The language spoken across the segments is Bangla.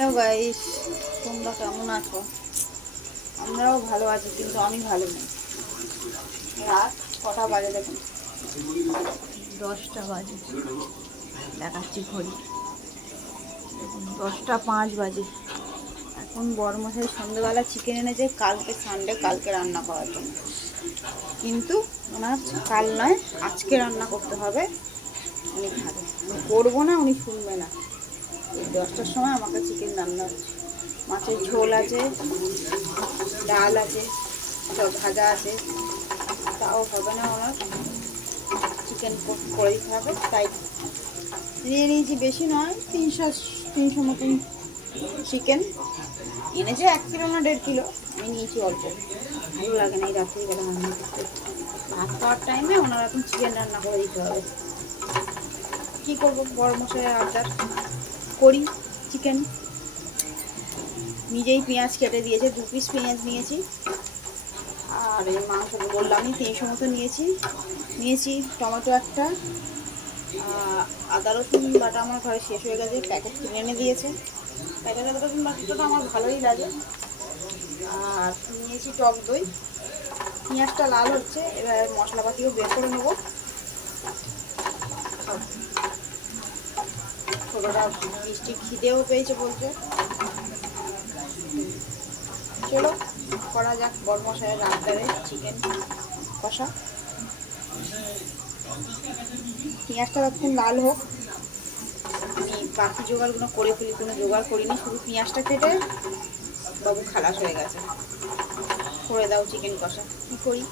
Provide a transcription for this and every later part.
হ্যালো গাইস, তোমরা কেমন আছো? আমরাও ভালো আছি, কিন্তু আমি ভালো নেই। রাত কটা বাজে দেখুন, 10টা বাজে। দেখাচ্ছি ঘড়ি, দেখুন 10টা 5 বাজে। এখন বড়মশাই সন্ধ্যেবেলা চিকেন এনেছে, কালকে সানডে, কালকে রান্না করার জন্য। কিন্তু ওনার কাল নয়, আজকে রান্না করতে হবে। উনি খাবে, আমি করবো না, উনি শুনবে না। এই 10টার সময় আমাকে চিকেন রান্না হচ্ছে। মাছের ঝোল আছে, ডাল আছে, সব ভাজা আছে, তাও হবে না ওনার। চিকেন করে দিতে হবে, তাই নিয়ে নিয়েছি। বেশি নয়, 300 মতন চিকেন এনেছে। 1 কিলো না 1.5 কিলো, আমি নিয়েছি অল্প। ভালো লাগে না এই রাত্রিবেলা রান্না করতে। ভাত খাওয়ার টাইমে ওনার এখন চিকেন রান্না করে দিতে হবে। কী করবো, বড় মশাই আবদার করি চিকেন। নিজেই পেঁয়াজ কেটে দিয়েছে, 2 পিস পেঁয়াজ নিয়েছি। আর এই মাংস বললামই 300 মতো নিয়েছি। টমেটো একটা, আদা রসুন বাটা আমার ঘরে শেষ হয়ে গেছে, প্যাকেট কিনে এনে দিয়েছে। প্যাকেট আদা রসুন বাটাটা আমার ভালোই লাগে। আর নিয়েছি টক দই। পেঁয়াজটা লাল হচ্ছে, এবার মশলাপাতিও বের করে নেবো। ছোটোটা মিষ্টি খিদেও পেয়েছে বলছে। চলো করা যাক বড়মশাইয়ের রান্নারে চিকেন কষা। পেঁয়াজটা যতক্ষণ লাল হোক, আমি বাকি জোগাড়গুলো করে ফেলি। কোনো জোগাড় করিনি, শুধু পেঁয়াজটা কেটে বাবু খালাস হয়ে গেছে। করে দাও চিকেন কষা। কী করি,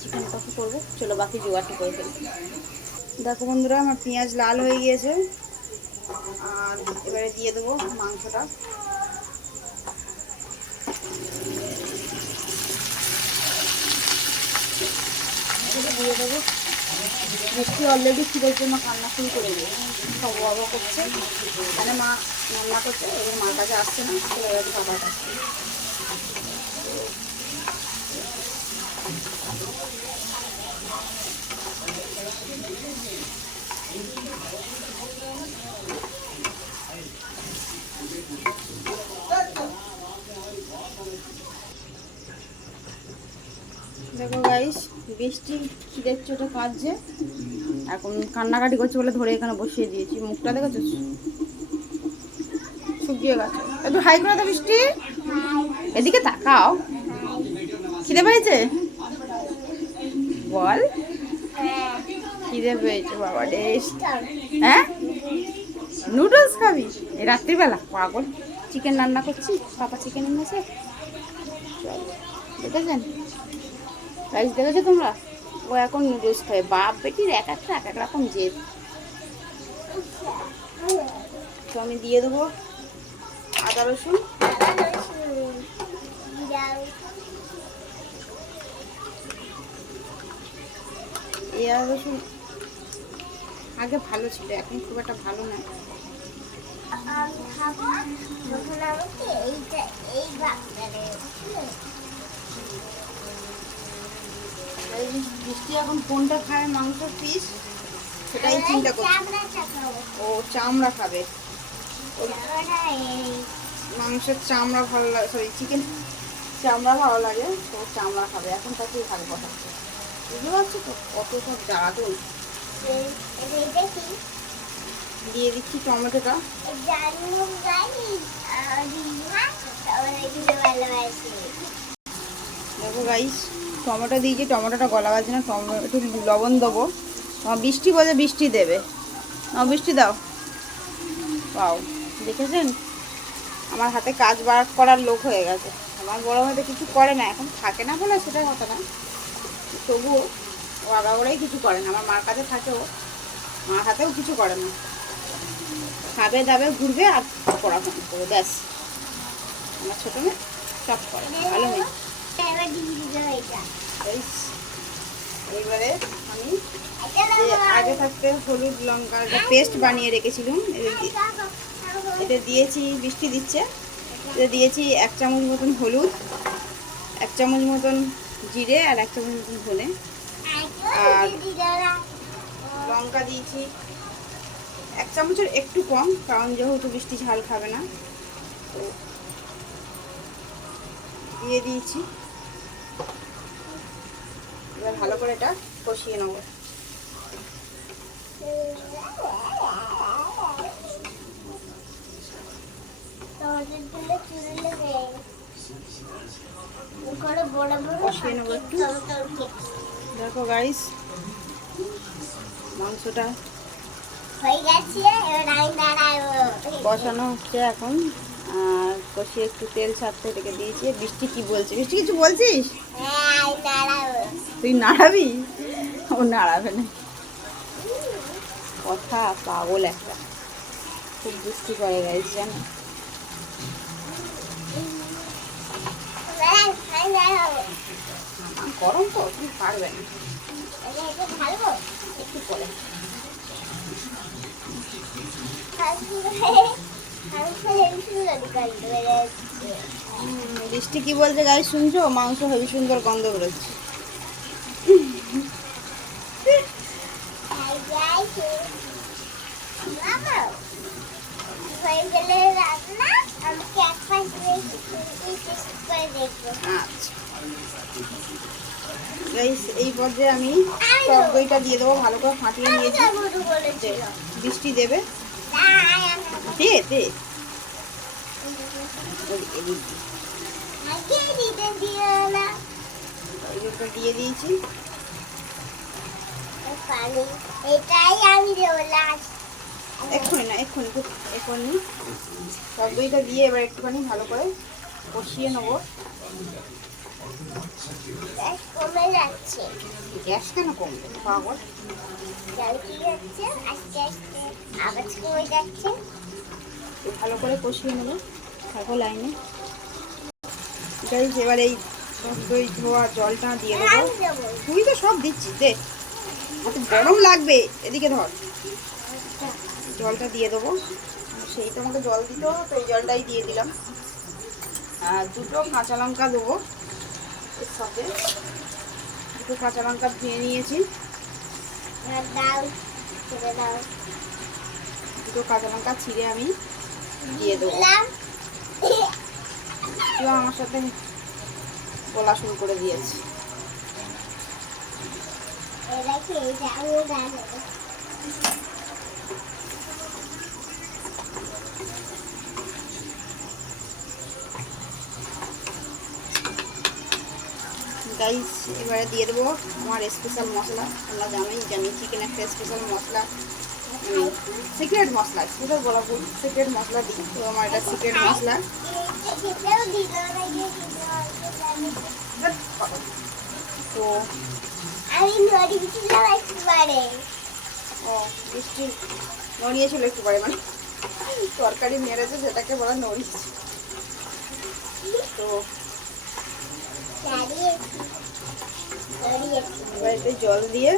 চিকেন কষা করবো, চলো বাকি জোগাড়টা করে ফেলি। দেখো বন্ধুরা, আমার পেঁয়াজ লাল হয়ে গিয়েছে। আর এবারে দিয়ে দেবো মাংসটা। দিয়ে দেবো। মিষ্টি অলরেডি খিদের জন্য কান্না শুরু করে দিয়ে সব বাবা করছে। এখানে মা রান্না করছে, এবার মার কাছে আসছে না, চলে গেছে বাবার কাছে। দেখো গাইস, বৃষ্টি খিদের চোটে কাঁদছে, এখন কান্নাকাটি করছে বলে ধরে এখানে বসিয়ে দিয়েছি। মুখটা দেখেছো, শুকিয়ে গেছে। একটু হাই করে দাও বৃষ্টি, এদিকে তাকাও। খিদে পেয়েছে বল? খিদে পেয়েছে বাবা রে। হ্যাঁ, নুডলস খাবি এই রাত্রিবেলা? পাগল, চিকেন রান্না করছি, পাপা চিকেন এনেছে। দেখেছেন রাইস, দেখেছো তোমরা? ও এখন নুডলস খাবে। বাপ বেটির এক এক রকম জেদ। তো আমি দিয়ে দেবো আদা রসুন। এই আদা রসুন আগে ভালো ছিল, এখন খুব একটা ভালো নয়। বৃষ্টি এখন কোনটা খায় মাংসের পিস, সেটাই চিন্তা করছি। ও চামড়া খাবে, মাংসের চামড়া ভালো লাগে, সরি চিকেন চামড়া ভালো লাগে, তো চামড়া খাবে। এখন তাকেই ভালো পাঠাচ্ছে, বুঝতে পারছো তো? কত সব জ্বালাতো। দিয়ে দিচ্ছি টমেটোটা। দেখো গাইস, টমেটো দিয়েছি, টমেটোটা গলা বাজছে না, একটু লবণ দেবো। বৃষ্টি বলে বৃষ্টি দেবে, বৃষ্টি দাও। পাও, দেখেছেন আমার হাতে কাজ বার করার লোক হয়ে গেছে। আমার বড় হয়তো কিছু করে না, এখন থাকে না বলে সেটা কথা না, তবুও ও আগাগোড়াই কিছু করে না। আমার মার কাছে থাকে, ও মার হাতেও কিছু করে না, খাবে দাবে ঘুরবে আর পড়াশোনা করবে, ব্যাস। আমার ছোটো মেয়ে সব করে, ভালো মেয়ে। এবারে আমি আগে থাকতে হলুদ লঙ্কার পেস্ট বানিয়ে রেখেছিলাম, এটা দিয়েছি। বৃষ্টি দিচ্ছে, এটা দিয়েছি 1 চামচ মতন হলুদ, 1 চামচ মতন জিরে, আর 1 চামচ মতন ধনে। আর লঙ্কা দিয়েছি 1 চামচের একটু কম, কারণ যেহেতু বৃষ্টি ঝাল খাবে না। দিয়ে দিয়েছি। এবার ভালো করে এটা কষিয়ে নেব। কষিয়ে নেবো একটু। দেখো গাইস মাংসটা কষানো হচ্ছে এখন। আর কষিয়ে একটু তেল ছাড়তে রেখে দিয়েছি। বৃষ্টি কি বলছে? বৃষ্টি কিছু বলছিস? তুই নাড়াবি? ও নাড়াবে না, কথা পাগল একটা, খুব দুষ্টি করে গাইস জানো। গরম তো তুমি পারবে না, একটু পরে। বৃষ্টি কি বলছে গাইস শুনছো? মাংস হেবি সুন্দর গন্ধ বেরোচ্ছে। এই পর্যায়ে আমি টক দইটা দিয়ে দেবো, ভালো করে ফাটিয়ে নিয়েছি। বৃষ্টি দেবে, দে দে দিয়ে দিয়েছি। এক্ষুনি না, এক্ষুনি এক্ষুনি টক দইটা দিয়ে এবার একটুখানি ভালো করে কষিয়ে নেবো। কমে যাচ্ছে, গ্যাস কেন কমবে পাগল? ভালো করে কষিয়ে নেবো, থাকো লাইনে। এবার এই দই ধোয়া জলটা দিয়ে দেবো। তুই তো সব দিচ্ছিস, দে, এত গরম লাগবে, এদিকে ধর। জলটা দিয়ে দেবো, সেই তো আমাকে জল দিত, তো এই জলটাই দিয়ে দিলাম। আর দুটো কাঁচা লঙ্কা দেবো এর সাথে। দুটো কাঁচা লঙ্কা ধুয়ে নিয়েছি, দুটো কাঁচা লঙ্কা ছিঁড়ে আমি দিয়ে দেবো। তুই আমার সাথে বলা শুরু করে দিয়েছি। গাইস এবারে দিয়ে দেবো আমার স্পেশাল মশলা। তোমরা জানোই যে আমি চিকেন একটা স্পেশাল মশলা, সিক্রেট মশলা, সেটা বলা ভুল, সিক্রেট মশলা দিই। তো আমার এটা সিক্রেট মশলা। তো আমি ও বৃষ্টি নড়িয়েছিল একটু পারে, মানে তরকারি মেরেছে সেটাকে বলা নড়িয়েছে। তো এবার জল দিয়ে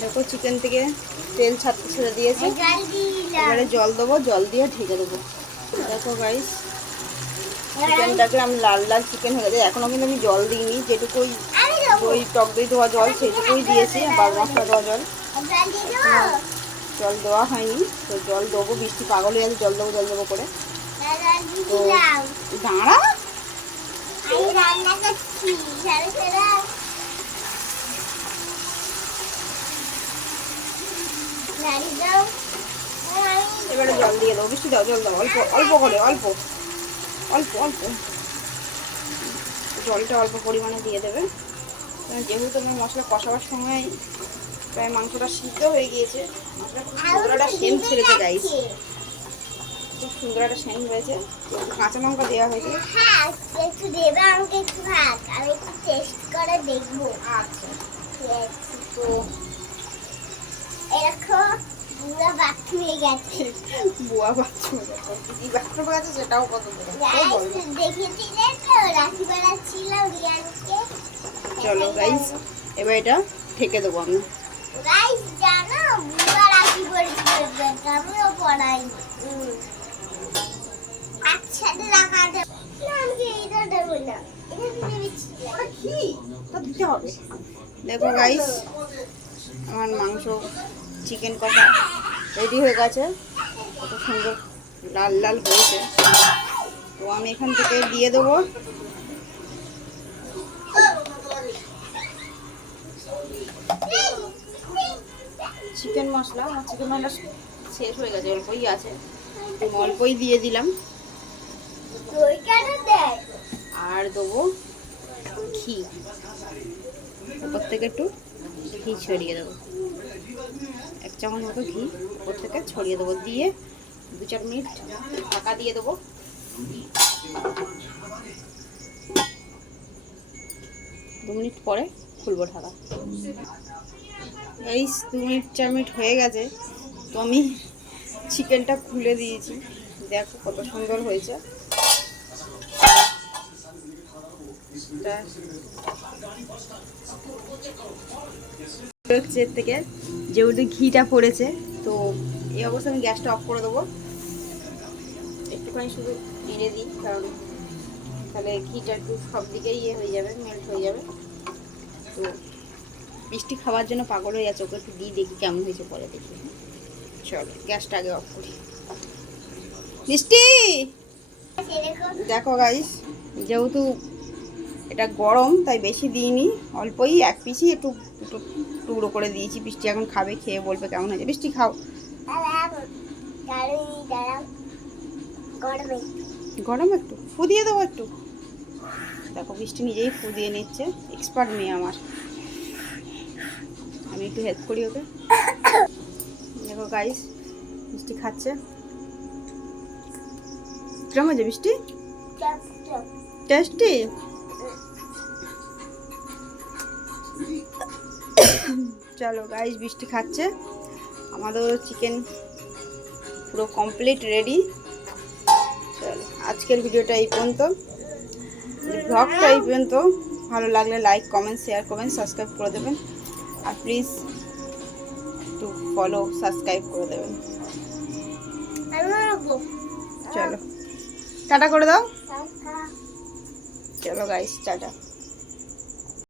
দেখো চিকেন থেকে তেল ছাড়তে ছেড়ে দিয়েছে। এবারে জল দেবো, জল দিয়ে ঢেকে দেবো। দেখো গাইস চিকেনটাকে আমি লাল লাল চিকেন হয়ে গেছে। এখনও কিন্তু আমি জল দিইনি, যেটুকুই দই টক দই দেওয়া জল সেইটুকুই দিয়েছি, আর মশলা দেওয়া জল, জল দেওয়া হয়নি। তো জল দেবো, বৃষ্টি পাগল হয়ে গেছে, জল দেবো করে। তো দাঁড়া, এবারে জল দিয়ে দেবো। বৃষ্টি দাও, জল দাও, অল্প অল্প করে, অল্প অল্প অল্প জলটা অল্প পরিমাণে দিয়ে দেবে। যেহেতু আমি মশলা কষাবার সময় প্রায় মাংসটা সিদ্ধ হয়ে গিয়েছে, মশলা খুব সুন্দর একটা সেন্ট ছেড়েছে গাইস, খুব সুন্দর একটা সেন্ট হয়েছে। কাঁচা লঙ্কা দেওয়া হয়েছে। একটু দেবে আমাকে, একটু ভাত আমি একটু টেস্ট করে দেখবো। আচ্ছা তো এরকম বুয়া বাথরুম হয়ে গেছে, বুয়া বাথরুম দিদি বাথরুম আছে, সেটাও পছন্দ দেখেছিলে তো, রাখি বেড়াচ্ছিলাম রিয়ানকে। চলো গাইস এবার এটা ঢেকে দেবো আমি। গাইস জানো বুয়া রাখি পড়েছিল, আমিও পড়াই। আচ্ছা রাখা দেব না, আমি এটা দেব না, এটা দিচ্ছি। ওটা কি তো দিতে হবে। দেখো গাইস আমার মাংস চিকেন কষা রেডি হয়ে গেছে। কত সুন্দর লাল লাল হয়েছে। তো আমি এখান থেকে দিয়ে দেবো চিকেন মশলা। আমার চিকেন মশলা শেষ হয়ে গেছে, অল্পই আছে, অল্পই দিয়ে দিলাম। আর দেবো ঘি, উপর থেকে একটু ঘি ছড়িয়ে দেবো, 1 চামচ মতো ঘি উপর থেকে ছড়িয়ে দেবো। দিয়ে 2-4 মিনিট ঢাকা দিয়ে দেবো। 2 মিনিট পরে খুলবো ঢাকা। এই 2 মিনিট 4 মিনিট হয়ে গেছে, তো আমি চিকেনটা খুলে দিয়েছি। দেখো কত সুন্দর হয়েছে। হচ্ছে এর থেকে যেহেতু ঘিটা পড়েছে, তো এই অবস্থায় আমি গ্যাসটা অফ করে দেবো। একটুখানি শুধু নেড়ে দিই, কারণ তাহলে ঘিটা একটু সব দিকেই হয়ে যাবে, মেল্ট হয়ে যাবে। তো মিষ্টি খাওয়ার জন্য পাগল হয়ে যাচ্ছে, ওকে একটু দিয়ে দেখি কেমন হয়েছে, পরে দেখি। চলো গ্যাসটা আগে অফ করি। মিষ্টি দেখো গাইস, যেহেতু এটা গরম তাই বেশি দিইনি, অল্পই 1 পিসই একটু একটু টুকরো করে দিয়েছি। বৃষ্টি এখন খাবে, খেয়ে বলবে কেমন হয়েছে। বৃষ্টি খাও। গরম একটু ফু দিয়ে দেবো একটু। দেখো বৃষ্টি নিজেই ফু দিয়ে নিচ্ছে, এক্সপার্ট মেয়ে আমার। আমি একটু হেল্প করি ওকে। দেখো গাইস, বৃষ্টি খাচ্ছে। কেমন হয়েছে বৃষ্টি? টেস্টি। চলো গাইস, বৃষ্টি খাচ্ছে। আমাদের চিকেন পুরো কমপ্লিট রেডি। চলো আজকের ভিডিওটা এই পর্যন্ত, ব্লগটা এই পর্যন্ত। ভালো লাগলে লাইক, কমেন্ট, শেয়ার করবেন, সাবস্ক্রাইব করে দেবেন। আর প্লিজ একটু ফলো, সাবস্ক্রাইব করে দেবেন। চলো টাটা করে দাও। চলো গাইস, টাটা।